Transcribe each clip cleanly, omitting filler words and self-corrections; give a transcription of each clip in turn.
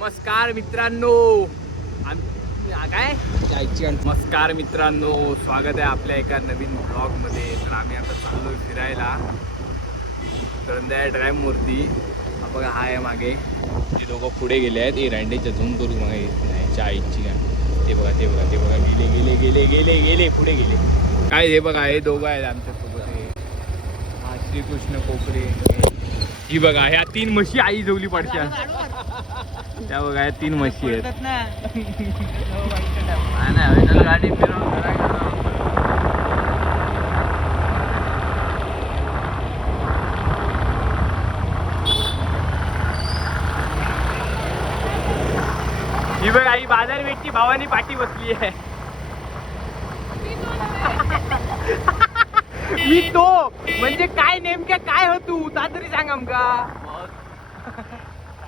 नमस्कार मित्रांनो, नमस्कार मित्रांनो, स्वागत आहे आपल्या एका नवीन ब्लॉग मध्ये. तर आम्ही आता चाललोय फिरायला करंद्या ड्रॅम मूर्ती. हा बघा, हा आहे मागे. ते दोघं पुढे गेले आहेत. हे रँडेच्या झूम करू मग येत नाही चायची का. ते बघा गेले गेले गेले गेले गेले पुढे गेले. काय हे बघा, हे दोघं आहेत आमच्यासोबत. हा श्रीकृष्ण कोपरे. ही बघा, ह्या 3 म्हशी आई जवली पडच्या. त्या बघा, ह्या 3 म्हशी आहेत. गाडी ही बघा, ही बाजारपेठची भावानी पाठी बसली आहे. मी तो म्हणजे काय नेमक्या काय हो तू तरी सांग आमका.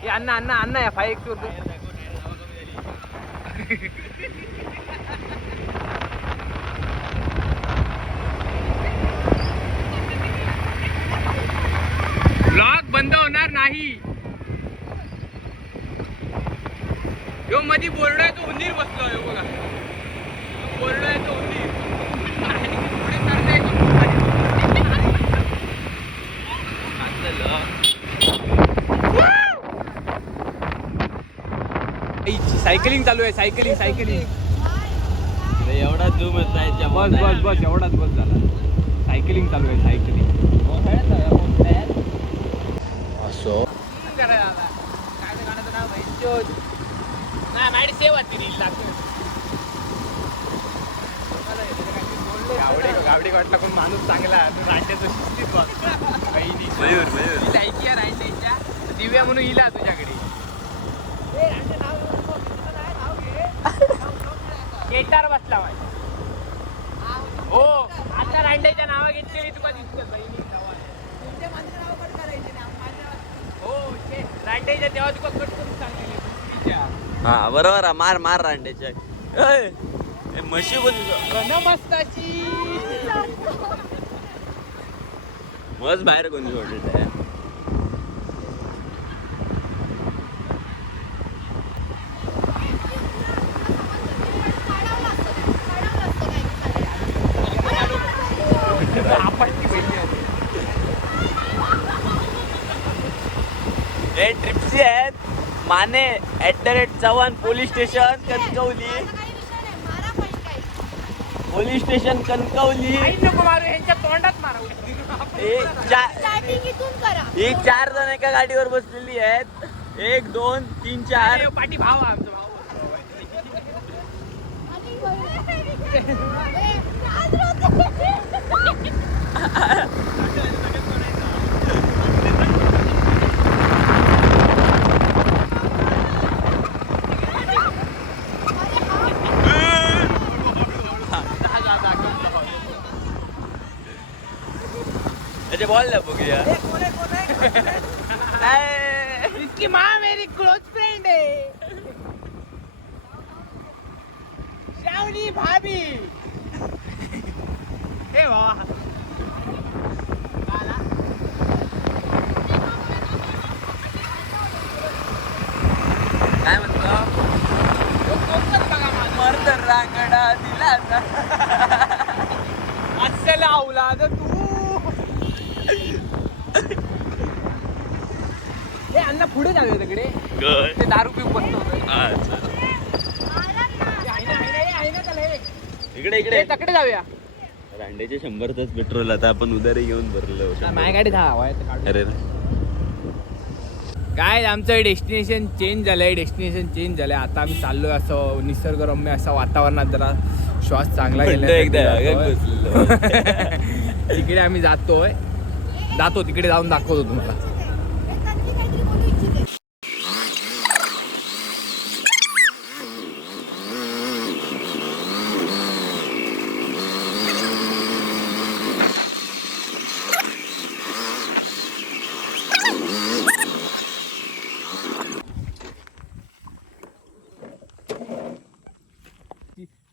हे अण्णा अण्णा अण्णा या 5 ब्लॉग बंद होणार नाही. यो मध्ये बोर्ड आहे तो उंदीर बसलो. यो बघा, बोर्ड आहे तो उंदीर. सायकलिंग चालू आहे. सायकलिंग एवढा झूम आहे. बस एवढाच बस झाला. सायकलिंग चालू आहे. सायकलिंग असो गावडे वाटला पण माणूस चांगला. रांड्याचं शिस्तीत मयूर ऐकी या रांड्याच्या दिव्या म्हणून इला तुझ्याकडे. गेटार बसला हो. आता रांड्याच्या नावा घेतलेली तुका दिसत बहिणी. हो, रांड्याच्या तेव्हा तुका कट करून सांगलेली. हा बरोबर. मार रांड्याच्या म्हशी मस्ताची मस्त बाहेर कोणी सोडलेलं आहे. हे ट्रिप्सी आहेत. Mane @Chavan police station Kankavli. Police station Kankavli. नको मारू, ह्यांच्या तोंडात मारू. ही 4 जण एका गाडीवर बसलेली आहेत. 1 2 3 4 पाठी भाव आमचा भाऊ. अच्छा बोल ना बघूया. इसकी माँ मेरी क्लोज फ्रेंड है, श्रावणी भाभी. हे बाबा काय म्हणतो. मर्द रांगडा दिला असं लावला तर तू. हे अण्णा पुढे जाऊया तिकडे. ते दारू पिऊ बसतो. इकडे तकडे जाऊया. रांडेचे 100 तास पेट्रोल. आता आपण उदारी घेऊन भरलो. माझ्या गाडीत अरे काय आमचं डेस्टिनेशन चेंज झालंय. आता आम्ही चाललोय असं निसर्गरम्य असं वातावरणात. जरा श्वास चांगला गेला. तिकडे आम्ही जातो. तिकडे जाऊन दाखवतो तुम्हाला.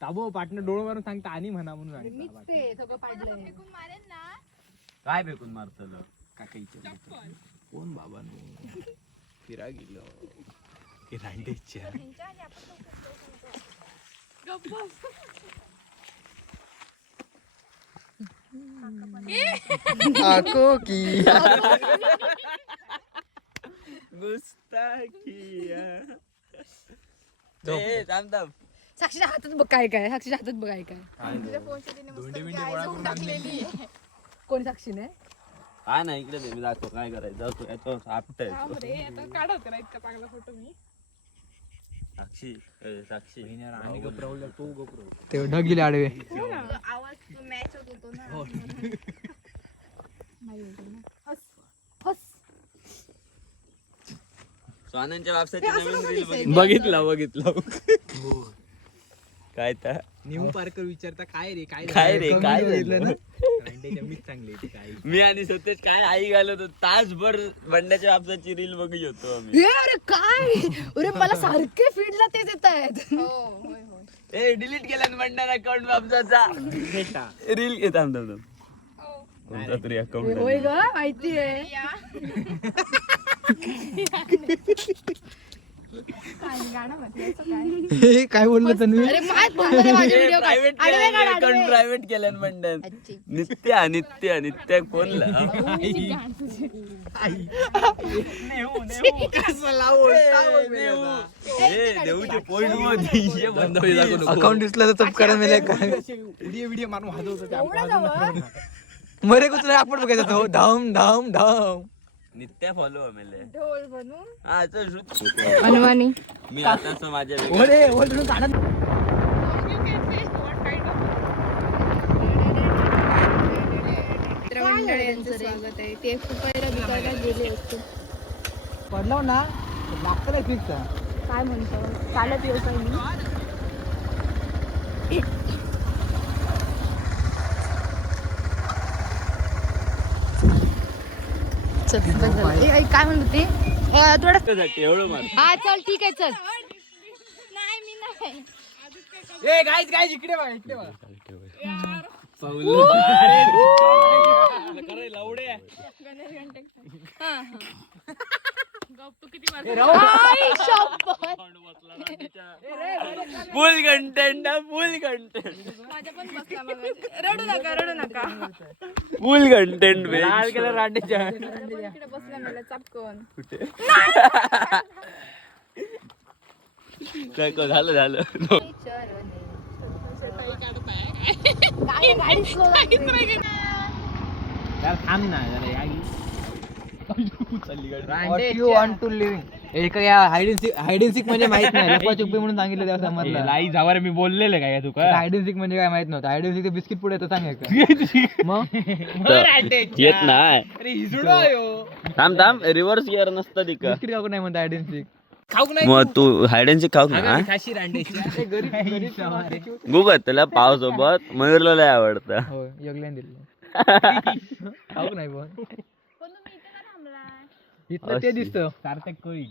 ताबो पार्टनर डोळे मारून सांगता आणि म्हणा म्हणून काय फेकून मारतलं काका कोण बाबा फिरा गेलो. आंखों की थांब थांब. साक्षीच्या हातात बघ काय काय साक्षीच्या हातात बघ काय काय कोण साक्षीने हा ना इकडे दे, मी दाखव काय करायचं जाऊ तू, याच्यावर आपटायचं. साक्षी साक्षी ते ढगिले आडवे स्वानंच्या वापसाची नवीन रील बघितला काय तर न्यू पार्कर विचारता काय रे काय रे काय झालं? मीच चांगली काय मी आणि सतेज काय आई घालत होतो, तासभर बंड्याच्या वापसाची रील बघत होतो आम्ही. अरे काय अरे मला सारखे फीडला तेच येत आहेत ए डिलीट केला ना बंड्याला अकाउंट वापसाचा रील घेत थांब कोणता तरी अकाउंट होय ग माहिती आहे काय बोललो तन्वी अरे माहित नव्हतं माझे व्हिडिओ प्रायव्हेट केलं बंड्यात. नित्या कोणला देऊचे पॉइंट अकाउंट दिसला तर चपकारा मेले काय व्हिडिओ मारून मरे कुठे आपण बघायचं तो धाम धाम धाम नित्या फॉलो आम्हाला ढोल बनून हा चल हनुमानी मी आता असं माझ्या मित्रमंडळींचं स्वागत आहे ते सुपायला विकायला गेले असते पडलो ना लागतं नाही फिक्स काय म्हणतो चालत व्यवसाय मी काय म्हणत ते थोडं एवढं मार हा चल ठीक आहे चल नाही मी नाही गाईज इकडे बघा इकडे बघा फुल कंटेंट माझ्या पण बसला मगाशी. रडू नका फुल कंटेंट लाल केलं रांडेच्या माझ्या पण इकडे बसला मला चापकन झालं थांब ना जरा want to living हायडन सीक म्हणजे माहित नाही लपाछुपी म्हणून सांगितलं तेव्हा समजलं लाई जावर मी बोललेलं काय तू काय हायडन सीक म्हणजे काय माहित नव्हतं हायडन सीक बिस्किट पुढे येतं सांगायचं मग येत नाही थांब रिव्हर्स गिअर नसतं तिक बिस्किट खाऊ नाही म्हणतं हायडन सीक मग तू हायडन सीक खाऊ ना गुगत त्याला पावसोबत मयूरला लय आवडतं हो यगल्यान दिलं खाऊ नाही पण इथलं ते दिसतं सार्थक कळी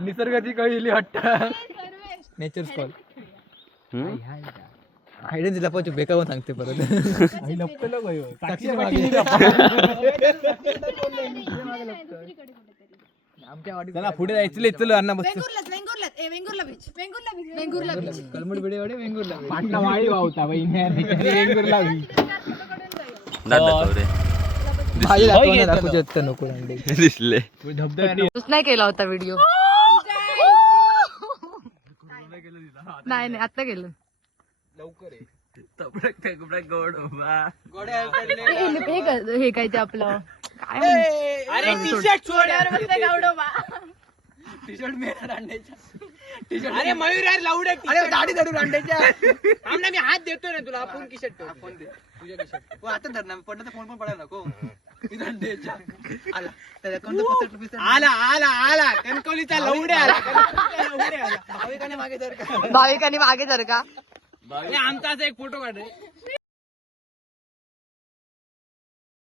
निसर्गाची कळी वाटत नेचर स्कॉल हायडन दिला पाहिजे बेकावून सांगते परत आमच्या वाडीला पुढे जायचं चलो अण्णा बस वेंगुर्ला बीच कलमड बिडे वडे वेंगुर्ला पाटणा वाडी वावता वेंगुर्ला नको दिसले नाही केला होता व्हिडिओ नाही आता गेलं हे काय ते आपलं अरे मयूर यार लावडे दाढी धरून अंड्याच्या मी हात देतोय ना तुला फोन की शर्ट फोन दे तुझ्या की शर्ट आता धर ना पडलं तर फोन पण पडायला नको आला कणकवलीचा लवडे आला भाविकाने मागे धर का भाविकांनी मागे जर का आमचा असा एक फोटो काढ